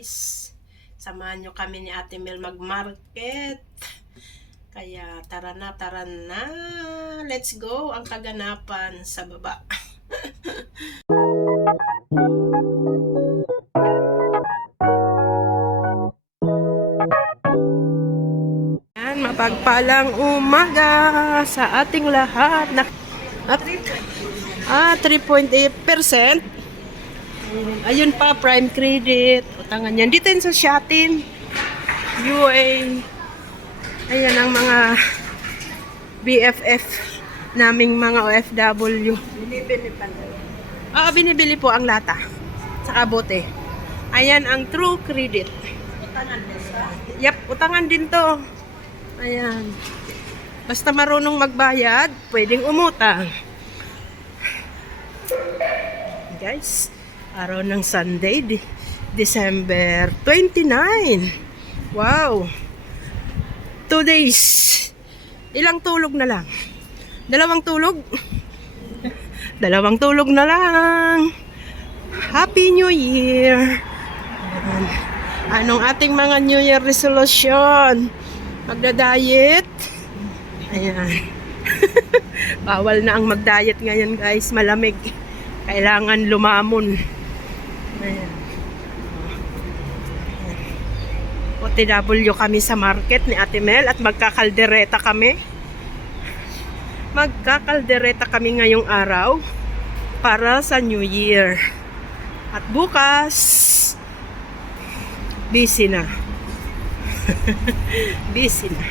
guys. Samahan nyo kami ni Ate Mel mag-market. Kaya tara na, tara na. Let's go ang kaganapan sa baba. Yan, mapagpalang umaga sa ating lahat. 3.8%. Ayun pa, prime credit. Utangan yan. Dito yun sa Shatin. UA. Ayan ang mga BFF naming mga OFW. Binibili pa. Binibili po ang lata. Saka bote. Ayan ang true credit. Utangan din siya? Yep, utangan din to. Ayan. Basta marunong magbayad, pwedeng umutang. Guys, araw ng Sunday, December 29. Wow! 2 days. Ilang tulog na lang? 2 tulog? 2 tulog na lang. Happy New Year! Anong ating mga New Year resolution? Magda-diet? Ayan. Bawal na ang mag-diet ngayon guys, malamig. Kailangan lumamon. Ayan. OTW kami sa market ni Ate Mel at magkakaldereta kami. Magkakaldereta kami ngayong araw para sa New Year. At bukas, busy na. Busy na.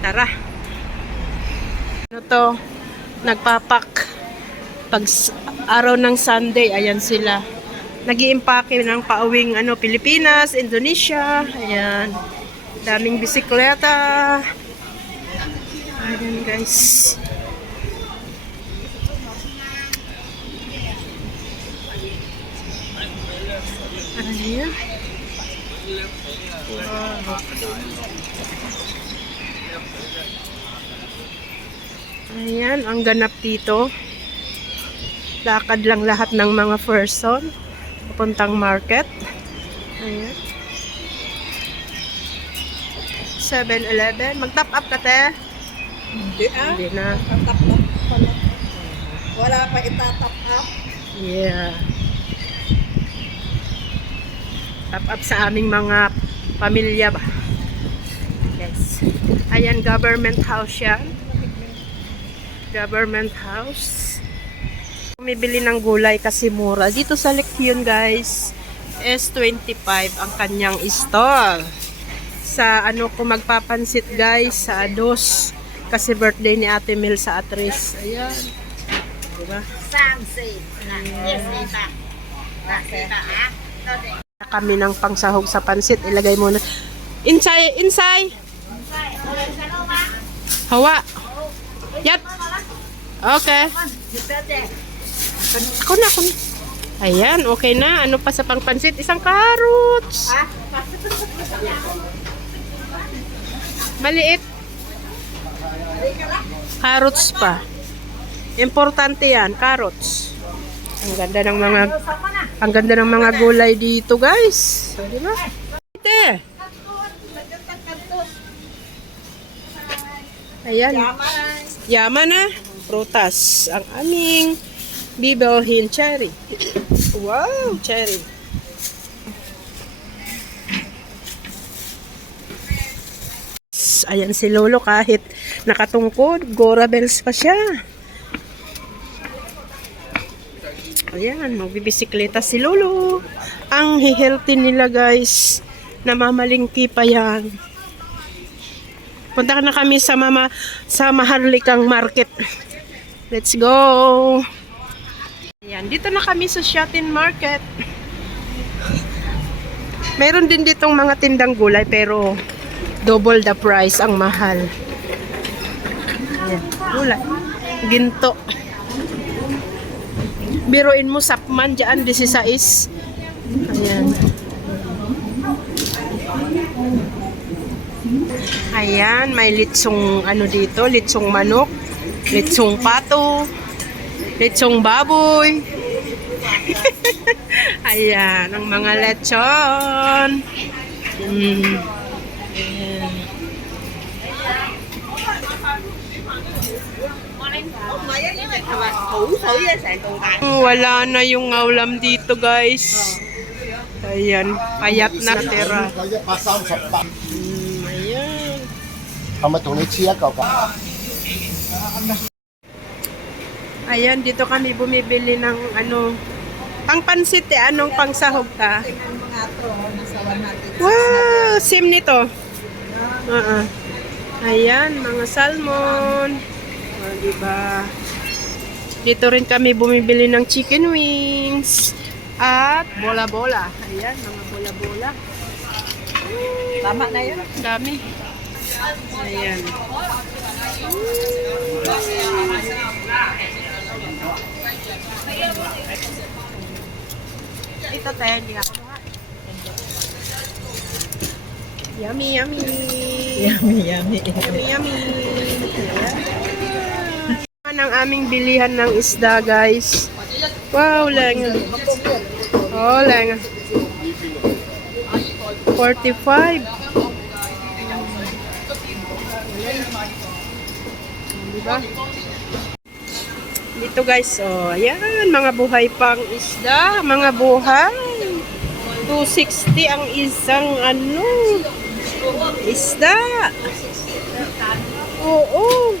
Tara. Ano to? Nagpapak. Pag araw ng Sunday, ayan sila. Nag-iimpake ng pauwing Pilipinas, Indonesia. Ayan. Daming bisikleta. Ayan guys. Ayan. Wow. Ayan, ang ganap dito. Lakad lang lahat ng mga person papuntang market. Ayan. 7-Eleven. Mag-top up ka, te? Hindi na. Top up pala. Wala pa itatop up. Yeah. Top up sa aming mga pamilya ba? Yes. Ayan, government house yan. Government house. Bumibili ng gulay kasi mura. Dito sa Leksyon guys, S25 ang kanyang stall. Sa kung magpapansit guys, sa Ados. Kasi birthday ni Ate Mel sa Atris. Ayan. Diba? Kami ng pangsahog sa pansit. Ilagay muna. Insay! Insay! Hawa! Yat! Okay. Ako na. Ayan, okay na. Ano pa sa pangpansit? Isang carrots. Maliit. Carrots pa. Importante yan, carrots. Ang ganda ng mga gulay dito, guys. So, di ba? Ite. Ayan. Yaman na. Prutas. Ang aming bibilhin cherry. Wow, cherry. Ayan si Lolo kahit nakatungkod, Gora Bells pa siya. Ayan, magbibisikleta si Lolo. Ang healthy nila guys. Namamalingki pa yan. Punta na kami sa Maharlikang Market. Let's go! Ayan, dito na kami sa Shatin Market. Meron din ditong mga tindang gulay pero double the price ang mahal. Ayan, gulay. Ginto. Biruin mo sapman dyan, 16. Ayan. Ayan, may litsong dito, litsong manok, litsong pato, litsong baboy. Ayan, ang mga lechon. Mm. Ayan. Wala na yung ulam dito, guys. Ayan, payat na tira. 130百， Ayan. 係咪同你黐一嚿㗎？ Ayan, dito kami bumibili ng ano, pang pansit eh. Anong pang sahog ka? Ang mga to, nasa 100. Wow, same nito. Ayan, mga salmon. Diba? Dito rin kami bumibili ng chicken wings. At bola-bola. Ayan, mga bola-bola. Tama na yun. Dami. Ayan. Ito tayo, hindi ako. Yummy, yummy. Yummy, yummy. Yummy, yummy. Ayan. Ang aming bilihan ng isda, guys. Wow, lenga. Oh, lenga. 45. Diba? Dito guys, oh, ayan, mga buhay pang isda, mga buhay. 260 ang isang ano, isda. Oo.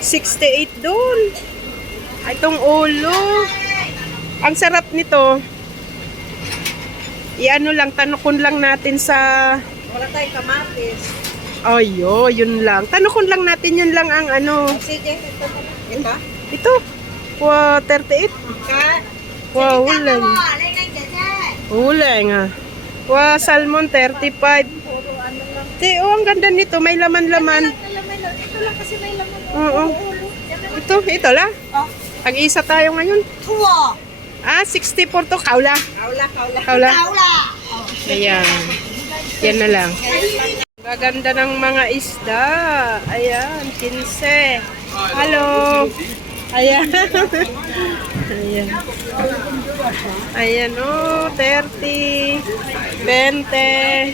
68 doon. Itong ulo. Ang sarap nito. I-ano lang, tanukon lang natin sa... Wala tayong kamatis. Ayo, yun lang. Tanukon lang natin, yun lang ang ano. Sige, ito. Ito? Ito. Wow, 38. Wow, ulang. Ulang ah. Wow, salmon 35. Oh, ang ganda nito. May laman-laman. Ito lang kasi may laman. Oo. Ito lang. Oh. Pag-isa tayo ngayon. Tuwa! Ah, 64 to. Kaula. Kaula, kaula. Kaula. Kaula! Ayan. Yan na lang. Maganda ng mga isda. Ayan, 15. Hello. Ayan. Ayan. Ayan, oh, 30. 20.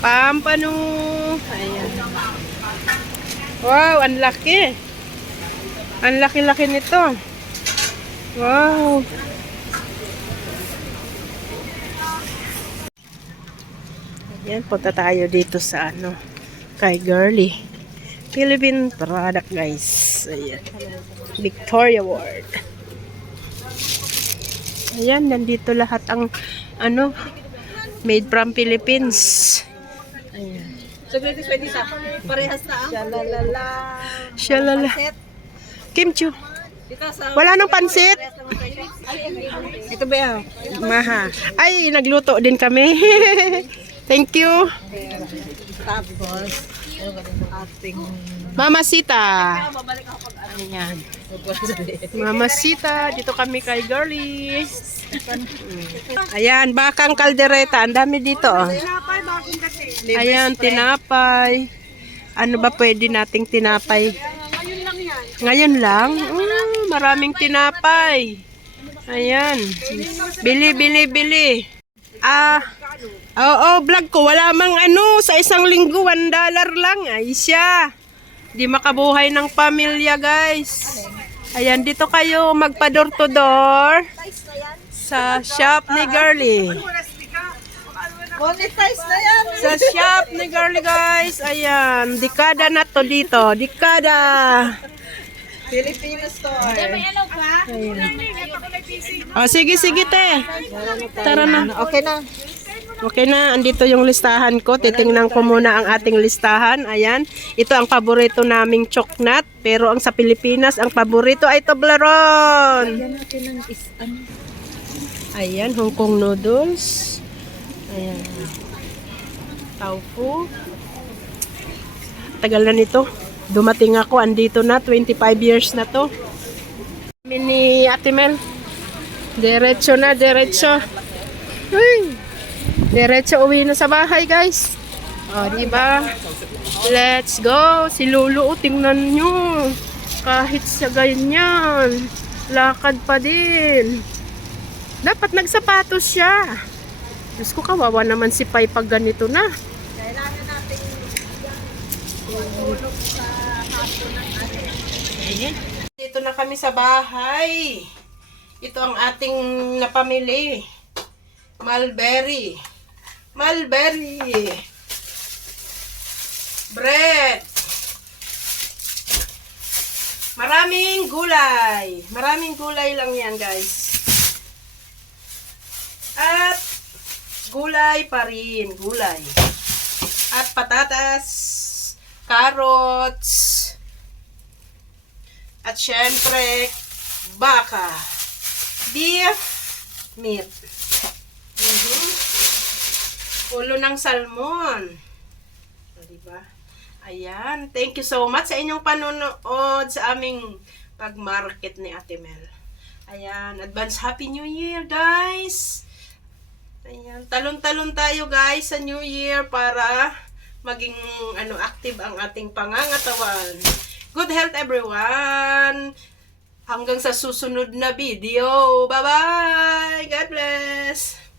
Pampano. Ayan. Wow, ang laki. Ang laki-laki nito. Wow. Ayan, punta tayo dito sa ano, kay Girly. Philippine product, guys. Ayan. Victoria Ward. Ayan, nandito lahat ang ano, made from Philippines. Ayan. So, pwede sa parehas na ang shalalala. Shalala. Pansit. Kimchi. Dito sa... Wala nang pansit. Ito ba yan? Maha. Ay, nagluto din kami. Thank you. Tapos, ating... Mama Sita. Ayan. Mama Sita. Dito kami kay Girly. Ayan, bakang kaldereta. Ang dami dito. Oh. Ayan, tinapay. Ano ba pwede nating tinapay? Ngayon lang? Maraming tinapay. Ayan. Bili, bili, bili. Ah, oo, vlog ko. Wala mang ano, sa isang linggo, $1 lang. Ay siya. Di makabuhay ng pamilya, guys. Ayan, dito kayo magpa-door to door sa shop ni Girly. Monetize na yan! Sa shop ni Girly, guys. Ayan, dekada na to dito. Dekada. Filipino store. Oh, sige, sige, te. Tara na. Okay na. Okay na, andito yung listahan ko. Titingnan ko muna ang ating listahan. Ayan. Ito ang paborito naming choknat. Pero ang sa Pilipinas, ang paborito ay Toblerone. Yan natin ang is-an. Ayan, Hong Kong noodles. Ayan. Tofu. Tagal na nito. Dumating ako, andito na. 25 years na to. Mini Ate Mel. Diretso na, diretso. Ay. Diretso uwi na sa bahay, guys. O, diba? Let's go. Si Lulu, tingnan nyo. Kahit sa ganyan, lakad pa din. Dapat nagsapatos siya. Diyos ko, kawawa naman si Pai pag ganito na. Kailangan natin tulog sa hapon ng ano. Dito na kami sa bahay. Ito ang ating napamili. Mulberry. Mulberry. Bread. Maraming gulay. Maraming gulay lang yan, guys. At gulay pa rin. Gulay. At patatas. Carrots. At syempre, baka. Beef meat. Ulo ng salmon. O, diba? Ayan. Thank you so much sa inyong panonood sa aming pag-market ni Ate Mel. Ayan. Advance Happy New Year, guys. Ayan. Talon-talon tayo, guys, sa New Year para maging active ang ating pangangatawan. Good health, everyone. Hanggang sa susunod na video. Bye-bye. God bless.